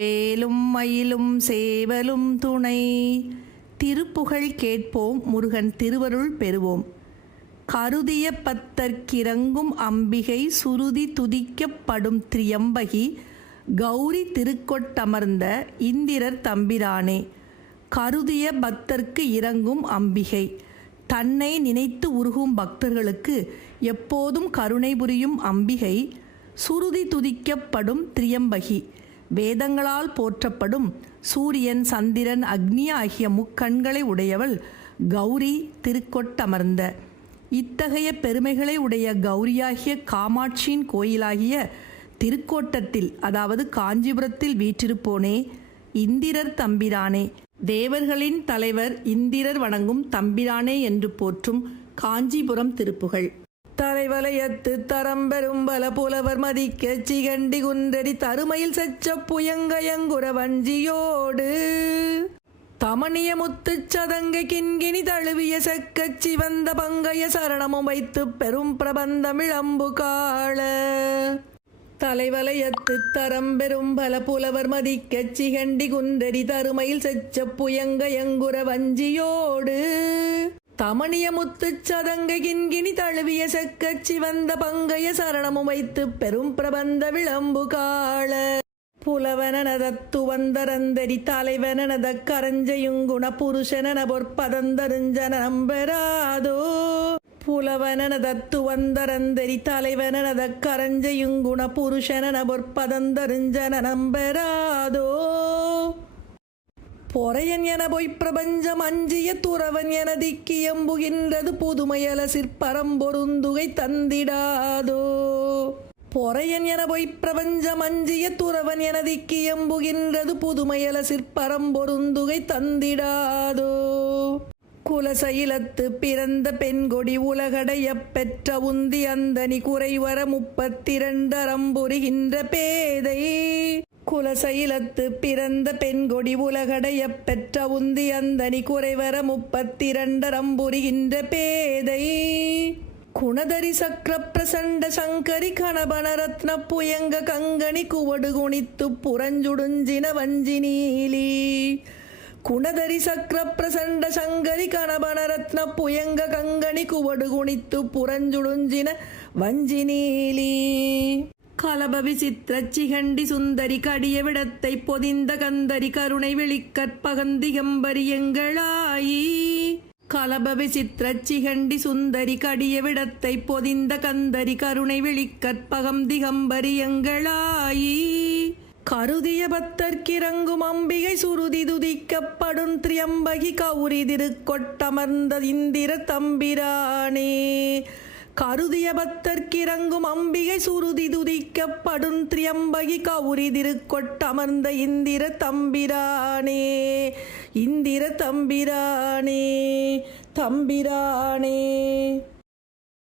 வேலும் மயிலும் சேவலும் துணை. திருப்புகழ் கேட்போம் முருகன் திருவருள் பெறுவோம். கருதிய பத்தற்கிறங்கும் அம்பிகை சுருதி துதிக்கப்படும் திரியம்பகி. கௌரி திருக்கொட்டமர்ந்த இந்திரர் தம்பிரானே. கருதிய பக்தர்க்கு இறங்கும் அம்பிகை. தன்னை நினைத்து உருகும் பக்தர்களுக்கு எப்போதும் கருணை புரியும் அம்பிகை. சுருதி துதிக்கப்படும் திரியம்பகி. வேதங்களால் போற்றப்படும் சூரியன் சந்திரன் அக்னி ஆகிய முக்கண்களை உடையவள் கௌரி திருக்கொட்டமர்ந்த. இத்தகைய பெருமைகளை உடைய கௌரியாகிய காமாட்சியின் கோயிலாகிய திருக்கோட்டத்தில் அதாவது காஞ்சிபுரத்தில் வீற்றிருப்போனே இந்திரர் தம்பிரானே. தேவர்களின் தலைவர் இந்திரர் வணங்கும் தம்பிரானே என்று போற்றும் காஞ்சிபுரம் திருப்புகள் திருப்புகழ் தலைவலயத்து தரம்பெரும் பல புலவர் மதிக்க சிகண்டி குன்றடி தருமையில் செச்ச புயங்கயங்குற வஞ்சியோடு. தமணிய முத்து சதங்கை கிண்கிணி தழுவிய செக்கச் சிவந்த பங்கைய சரணமும் வைத்து பெரும் பிரபந்தமிழம்பு காள. தலைவலையத்து தரம் தரம்பெரும் பல புலவர் மதிக்க சிகண்டி குன்றடி தருமையில் செச்ச புயங்கயங்குற வஞ்சியோடு. தமணிய முத்துச் சதங்கை கிண்கிணி தழுவிய செக்கச் சிவந்த பங்கைய சரணமு வைத்து பெரும் பிரபந்த விளம்பு காள. புலவனனதத்து வந்தரந்தரி தலைவனனத கரஞ்சயுங்குண புருஷனன பொற்பதந்தருஞ்சன நம்பராதோ புலவனனதத்து வந்தரந்தரி தலைவனனத கரஞ்சயுங்குண புருஷனன பொற்பதந்தருஞ்சன நம்பராதோ பொறையன் என பொய் பிரபஞ்சம் அஞ்சிய துறவன் என திக்கியம்புகின்றது புதுமையல சிற்பரம்பொருந்துகை தந்திடாதோ. பொறையன் என பொய் பிரபஞ்சம் அஞ்சிய துறவன் என திக்கியம்புகின்றது புதுமையல சிற்பரம்பொருந்துகை தந்திடாதோ. குலசைலத்து பிறந்த பெண்கொடி உலகடைய பெற்ற உந்தி அந்தனி குறைவர முப்பத்திரண்டரம்புரிகின்ற பேதை. குலசைலத்து பிறந்த பெண்கொடி உலகடைய பெற்ற உந்தி அந்தனி குறைவர முப்பத்திரண்டரம்புரிகின்ற பேதை. குணதரி சக்கர பிரசண்ட சங்கரி கணபனரத்ன புயங்க கங்கணி குவடு குணித்து புறஞ்சுடுஞ்சின வஞ்சி நீலி. குணதரி சக்கர பிரசண்ட சங்கரி கணபனரத்ன புயங்க கங்கணி குவடு குணித்து புறஞ்சுடுஞ்சின வஞ்சி நீலி. கலபவி சித்திரச்சிகண்டி சுந்தரி கடிய விடத்தை பொதிந்த கந்தரி கருணை வெளிக்கற்பகந்திகம்பரி எங்களாயி. கலபவி சித்திரச்சிகண்டி சுந்தரி கடிய விடத்தை பொதிந்த கந்தரி கருணை வெளிக்கற்பகம் திகம்பரி எங்களாயி. கருதிய பத்தற்கிறங்கும் அம்பிகை சுருதி துதிக்கப்படும் திரியம்பகி கௌரி திருக்கொட்டமர்ந்த இந்திர தம்பிரானே. கருதிய பத்தர்க்கிறங்கும் அம்பிகை சுருதி துதிக்கப்படும் திரியம்பகி கௌரி திருக்கொட்டமர்ந்த இந்திர தம்பிரானே இந்திர தம்பிரானே தம்பிரானே.